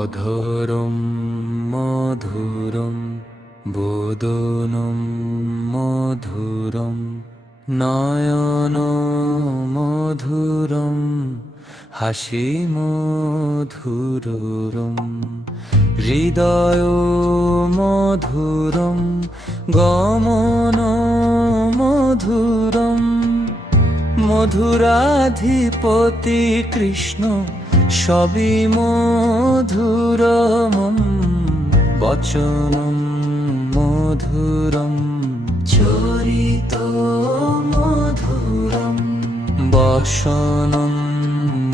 অধরম মধুরম বোদনম মধুরম নয়ন মধুরম হাসি মধুরম হৃদয় মধুরম গমন মধুরম মধুরাধিপতি কৃষ্ণ সবই মধুরম বচনম মধুরম চরিত মধুরম বসনম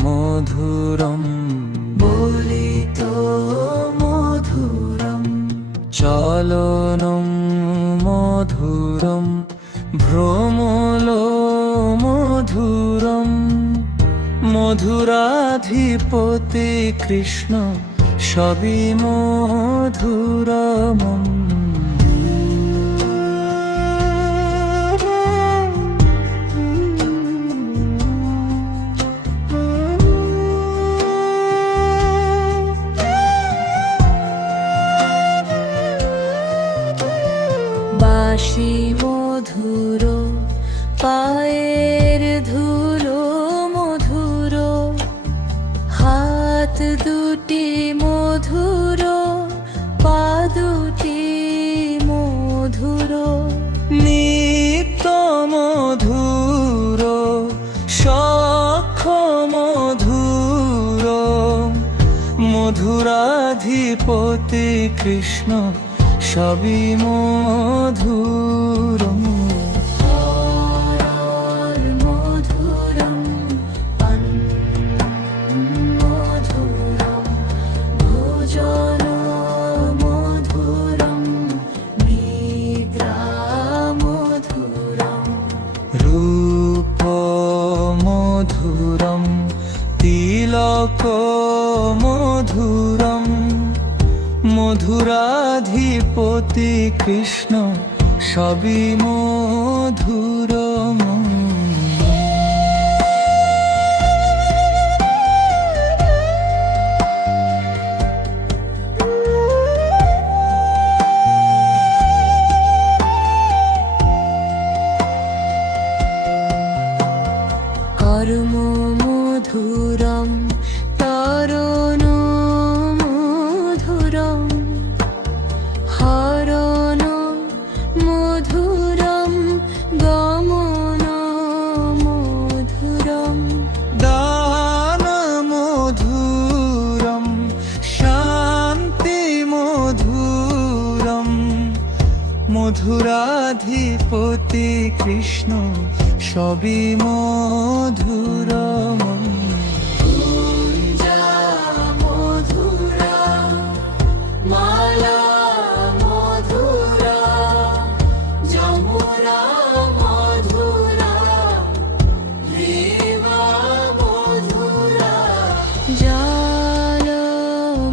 মধুরম বলিত মধুরম চলনম মধুরম ভ্রমলো মধুরম মধুরাধিপতি কৃষ্ণ সবই মধুরম বাঁশি মধুর পায়ের ধুলো মধুর হাত দুটি মধুর পা দুটি মধুর নিত্য মধুর সখ মধুর মধুরাধিপতি কৃষ্ণ সবই মধুরম মধুরম মধুরম ভোজন মধুরম নিদ্রা মধুরম রূপ মধুরম তিলক মধুরম মধুরাধিপতি কৃষ্ণ সবই মধুরম কর্ম মধুরম তরণ মধুরম হরণ মধুরম গমন মধুরম দান মধুরম শান্তি মধুরম মধুরাধিপতি কৃষ্ণ সবই মধুরম মধুরা মালা মধুরা যমুনা মধুরা রেবা মধুরা জল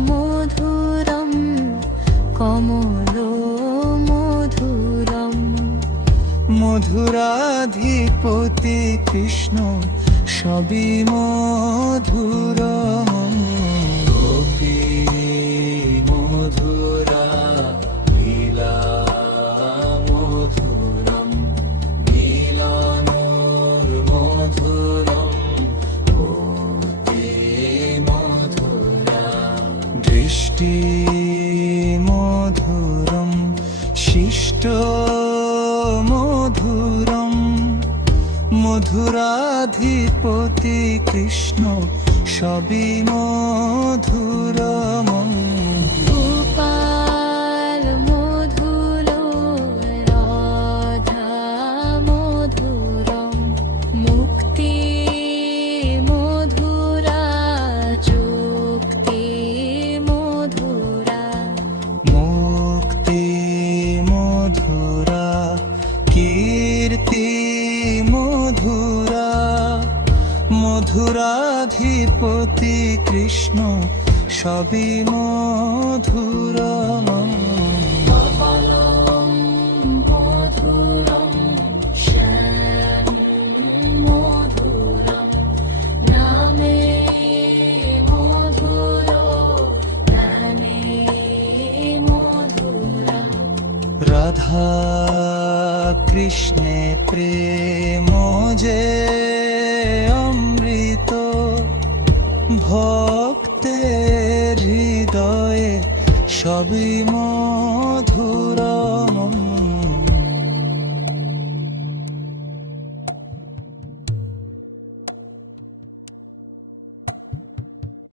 মধুরম কমল মধুরম মধুরাধিপতি কৃষ্ণ সবই মধুরম গোপী মধুরা লীলা মধুরম মিলনোর মধুরম ভক্তি মধুরা দৃষ্টি মধুরম শিষ্ট মধুরম মধুরাধিপতি কৃষ্ণ সবই মধুরম গোপাল মধুর রাধা মধুরম মুক্তি মধুরা চুক্তি মধুরা মুক্তি মধুরা কীর্তি মধুরা মধুরাধিপতি কৃষ্ণ সবই মধুরম মধুরম শ্যাম মধুরম নামে মধুর রাধা কৃষ্ণে প্রেম যে অমৃত, ভক্তের হৃদয়ে সবই